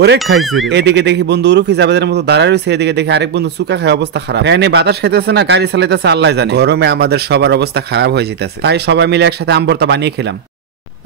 ওরে খাইছে রে। এদিকে দেখি বন্ধু উরুফি জাবেদের মতো দাঁড়ায় রয়েছে, এদিকে দেখি আরেক বন্ধু চুকা খায়, অবস্থা খারাপ। ফ্যানে বাতাস খাইতেছে না, গাড়ি চালাইতেছে আল্লাহ জানে। গরমে আমাদের সবার অবস্থা খারাপ হয়ে যেতেছে, তাই সবাই মিলে একসাথে আম ভর্তা বানিয়ে খেলাম।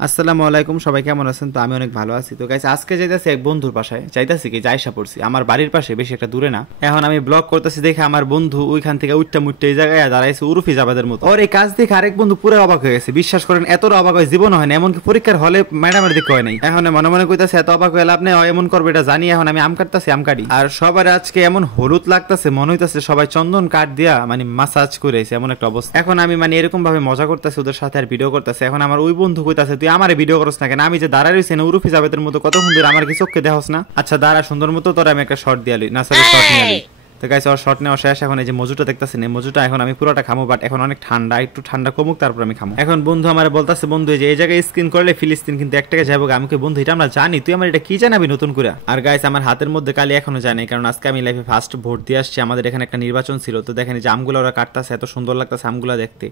আসসালামু আলাইকুম, সবাই কেমন আছেন? তো আমি অনেক ভালো আছি। তো গাইস আজকে যাইতাছি এক বন্ধুর বাসায়, চাইতাছি কি যাইসা পড়ছি আমার বাড়ির পাশে, বেশি একটা দূরে না। এখন আমি ব্লগ করতেছি দেখে আমার বন্ধু ওইখান থেকে উঠটা মুটটা এই জায়গায় দাঁড়াইছে উরুফি জাবেদের মতো। ওর এই কাজ দেখে আরেক বন্ধু পুরো অবাক হয়ে গেছে। বিশ্বাস করেন এতটা অবাক হয় জীবন হয় না, এমনকি পরীক্ষার হলে ম্যাডামের দিকে হয় নাই। এখন মনে মনে কইতাছে এত অবাক হয়ে লাভ নেই, এমন করবে এটা জানি। এখন আমি আম কাটতাছি, আম কাটি। আর সবার আজকে এমন হলুদ লাগতেছে, মনে হইতাছে সবাই চন্দন কাঠ দিয়া মানে মাসাজ করেছে, এমন একটা অবস্থা। এখন আমি মানে এরকম ভাবে মজা করতেছি ওদের সাথে আর ভিডিও করতেছে। এখন আমার ওই বন্ধু কইতাছে তুই আমারে ভিডিও করছ না কেন? আমি যে দাঁড়ায় রয়েছি উরুফি জাবেদের মতো কত সুন্দর, আমার কি চোখকে দেখাস না? আচ্ছা দাঁড়া, সুন্দর মতো তোর আমি একটা শর্ট দিয়ালি না, সরি শর্ট নিয়ালি। তো গাইস ওর শর্ট নেওয়া শেষ। এখন এই যে মজুটা দেখতেছেন, এই মজুটা এখন আমি পুরোটা খামো, বাট এখন অনেক ঠান্ডা, একটু ঠান্ডা কমুক তারপর আমি খামো। এখন বন্ধু আমার বলতাছে বন্ধু এই যে এই জায়গায় স্ক্রিন করলে ফিলিস্তিন কিন্তু 1 টাকা যাবো। আমি বন্ধু এটা আমরা জানি, তুই আমার এটা কি জানাবি নতুন করে? আর গাইস আমার হাতের মধ্যে কালি এখনো জানি, কারণ আজকে আমি লাইফে ফার্স্ট ভোট দিয়ে আসছি। আমাদের এখানে একটা নির্বাচন ছিল, তো দেখেন যে আমগুলো ওরা কাটতেছে, এত সুন্দর লাগতেছে আমগুলো দেখতে।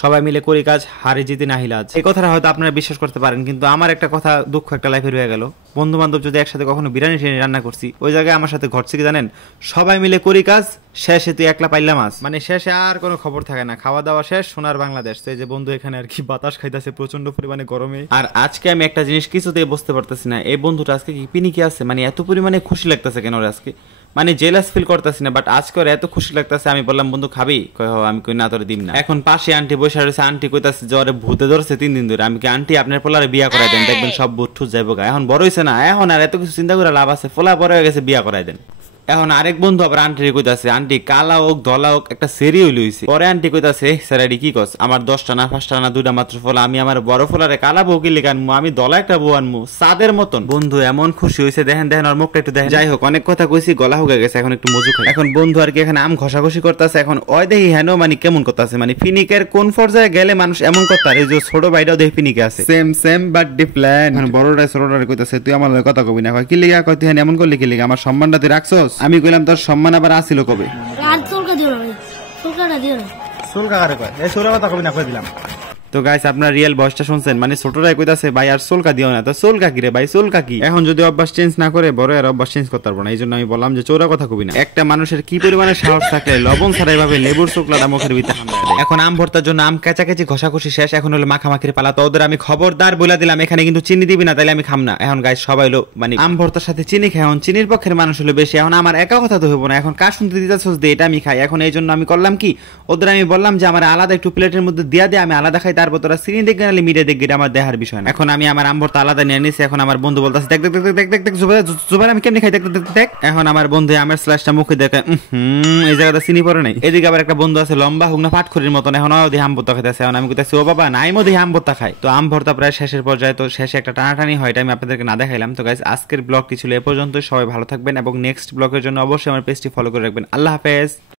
সবাই মিলে করি কাজ, হারে জিতে নাহিলাজ। এই কথাটা হয়তো আপনারা বিশ্বাস করতে পারেন, কিন্তু আমার একটা কথা দুঃখ একটা লাইফে রয়ে গেল। বন্ধু বান্ধব যদি একসাথে কখনো বিরিয়ানি রান্না করছি, ওই জায়গায় আমার সাথে ঘটছে কি জানেন? সবাই মিলে করি কাজ, শেষে তুই একলা পাইলাম মাছ, মানে শেষে আর কোনো খবর থাকে না, খাওয়া দাওয়া শেষ, সোনার বাংলাদেশ। তো এই যে বন্ধু এখানে আর কি বাতাস খাইতেছে প্রচন্ড পরিমাণে গরমে। আর আজকে আমি একটা জিনিস কিছুতেই বুঝতে পারতেছি না, এই বন্ধুটা আজকে কি পিনিকি আছে, মানে এত পরিমাণে খুশি লাগতেছে কেন আজকে, মানে জেলাস ফিল করতেছি না, বাট আজকে ওর এত খুশি লাগতেছে। আমি বললাম বন্ধু খাবি? কই আমি কই না তোরে দিম না। এখন পাশে আন্টি বসে রয়েছে, আন্টি কইতাছে যে ওরে ভূতে ধরছে 3 দিন ধরে। আমি কি আন্টি আপনার পোলারে বিয়া করাই দেন, দেখবেন সব ভূত ঠুত যাইব গা। এখন বড় হইছে না, এখন আর এত কিছু চিন্তা করে লাভ আছে? পোলা বড় হয়ে গেছে, বিয়া করাই দেন। এখন আরেক বন্ধু আবার আন্টি কইতাছে আন্টি কালা হোক ধলা হোক একটা সেরি হইল হইছে। পরে আন্টি কইতাছে স্যার এডি কি কস, আমার 10টা না 5টা না 2টা মাত্র ফলা, আমি আমার বড় ফলারে কালা বউ কি লিখে আনমু, আমি দলা একটা বউ আনমু সাদের মতন। বন্ধু এমন খুশি হইছে, দেখেন দেখেন ওর মুখটা একটু দেখেন। যাই হোক অনেক কথা কইছি, গলা হুগে গেছে, এখন একটু মজু খাই। এখন বন্ধু আর কি এখানে আম ঘষাঘষি করতেছে। এখন ওই দেখি হেন মানে কেমন করতেছে, মানে ফিনিকের কোন পর্যায়ে গেলে মানুষ এমন করতে এই যে ছোট ভাইটাও দেখি ফিনিকে আছে, সেম সেম বাট ডিফারেন্ট। এখন বড়টা ছোটটারে কইতাছে তুই আমার কথা কবি না, কয় কি লিগা, কয় তুই এমন করলি কি লিগা, আমার সম্মানটা তুই রাখছস? আমি কইলাম তোর সম্মান আবার আসিল কবে? আর চুলকা দিও না, চুলকাটা দিও না, চুলকা কারে কয়? এই ছোট কথা কবি না, কই দিলাম। তো গাইস আপনার রিয়েল ভয়েসটা শুনছেন, মানে ছোটরাই কইতাছে ভাই আর চুলকা দিও না। তো চুলকা কি রে ভাই, চুলকা কি? এখন যদি অভ্যাস চেঞ্জ না করে বড় আর অভ্যাস চেঞ্জ করতে পারবো না, এই জন্য আমি বললাম যে চৌরা কথা কবি না। একটা মানুষের কি পরিমাণে সাহস থাকলে লবণ ছাড়া এভাবে লেবুর চোখলাটা মুখের ভিতরে হামলা দেয়। এখন আম ভর্তার জন্য আম কাচাকাচি ঘষাঘষি শেষ, এখন হলো মাখামাখির পালা। তো ওদের আমি খবরদার বলে দিলাম এখানে কিন্তু চিনি দিবি না, তাইলে আমি খাম না। এখন গাইস সবাই লো মানে আম ভর্তার সাথে চিনি খায়, এখন চিনির পক্ষের মানুষ হলো বেশি। এখন আমার একা কথা তো হইব না, এখন কার শুনতে দিতেছস দে, এটা আমি খাই। এখন এই জন্য আমি করলাম কি, ওদের আমি বললাম যে আমার আলাদা একটু প্লেটের মধ্যে দিয়া দে, আমি আলাদা খাই, তারপর তোরা চিনি দেখে নাহলে মিডিয়া দেখবি, আমার দেহার বিষয় না। এখন আমি আমার আম ভর্তা আলাদা নিয়ে নিছি। এখন আমার বন্ধু বলতেছে দেখ দেখ দেখ দেখ দেখ জুবাইর আমি কেমনি খাই, দেখ দেখ দেখ। এখন আমার বন্ধু আমের স্লাইসটা মুখে দেখে এই জায়গাটা চিনি পড়ে নাই। এদিকে আবার একটা বন্ধু আছে লম্বা হুগনা পাটখড়ির মতন, এখন ওদি আম ভর্তা খাইতেছে। এখন আমি কইতাছি ও বাবা নাই মধ্যে আম ভর্তা খাই। তো আম ভর্তা প্রায় শেষের পর্যায়ে, তো শেষে একটা টানাটানি হয়, এটা আমি আপনাদেরকে না দেখাইলাম। তো গাইস আজকের ব্লগটি ছিল এ পর্যন্ত, সবাই ভালো থাকবেন এবং নেক্সট ব্লগের জন্য অবশ্যই আমার পেজটি ফলো করে রাখবেন। আল্লাহ হাফেজ।